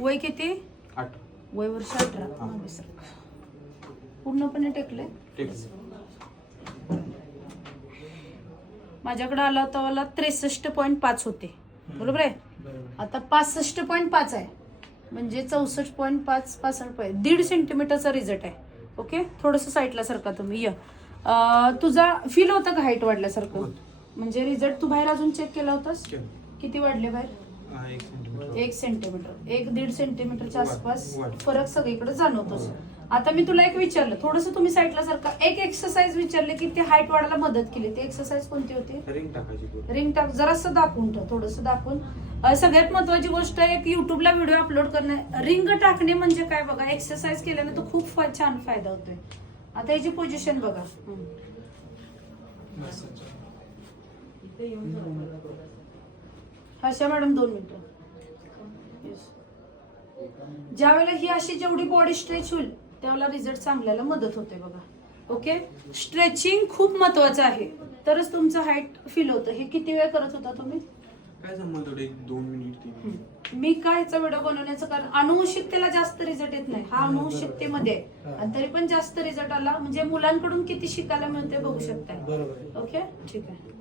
वय किती? 8. वय वर्ष 18. मागे सरक. पूर्णपणे टेकले. माझ्याकडे आला होता मला 63.5 होते, बरोबर आहे. आता 65.5 आहे, म्हणजे 64.5 65 1.5 सेंटीमीटरचा रिझल्ट आहे. ओके, थोडस साईडला सरका तुम्ही. तुझा फील होता का हाईट वाढल्यासारखं? म्हणजे रिझल्ट तू बाहेर अजून चेक केला होतास? किती वाढले बाहेर? 1 सेंटीमीटर 1-1.5 सेंटीमीटरच्या आसपास फरक सगळीकडे जाणवतोस. आता मी तुला एक विचारलं, थोडस तुम्ही साईडला सारखा एक एक्सरसाइज विचारले की ते हाईट वाढायला मदत केली, ती एक्सरसाइज कोणती होती? रिंग टाकायची. रिंग टाक. जरासं दाखवून ठेव, थोडस दाखवून. सगळ्यात महत्वाची गोष्ट आहे की युट्यूबला व्हिडिओ अपलोड करणे. रिंग टाकणे म्हणजे काय बघा, एक्सरसाइज केल्याने तो खूप छान फायदा होतोय. आता याची पोझिशन बघा. हर्षा मॅडम 2 मिनिटं. ज्या वेळेला ही अशी जेवढी बॉडी स्ट्रेच होईल त्यावेळेला रिझल्ट चांगल्याला मदत होते बघा. ओके, स्ट्रेचिंग खूप महत्वाचं आहे, तरच तुमचं हाईट फील होतं. हे किती वेळ करत होता तुम्ही? काय संबंध थोडे 2 मिनिट 3 मिनिट. मी काय ह्याचा व्हिडिओ बनवण्याचं कारण, अनुवंशिकतेला जास्त रिझल्ट येत नाही, हा अनुवंशिकतेमध्ये आहे. आणि तरी पण जास्त रिझल्ट आला, म्हणजे मुलांकडून किती शिकायला मिळते बघू शकताय. ओके, ठीक आहे.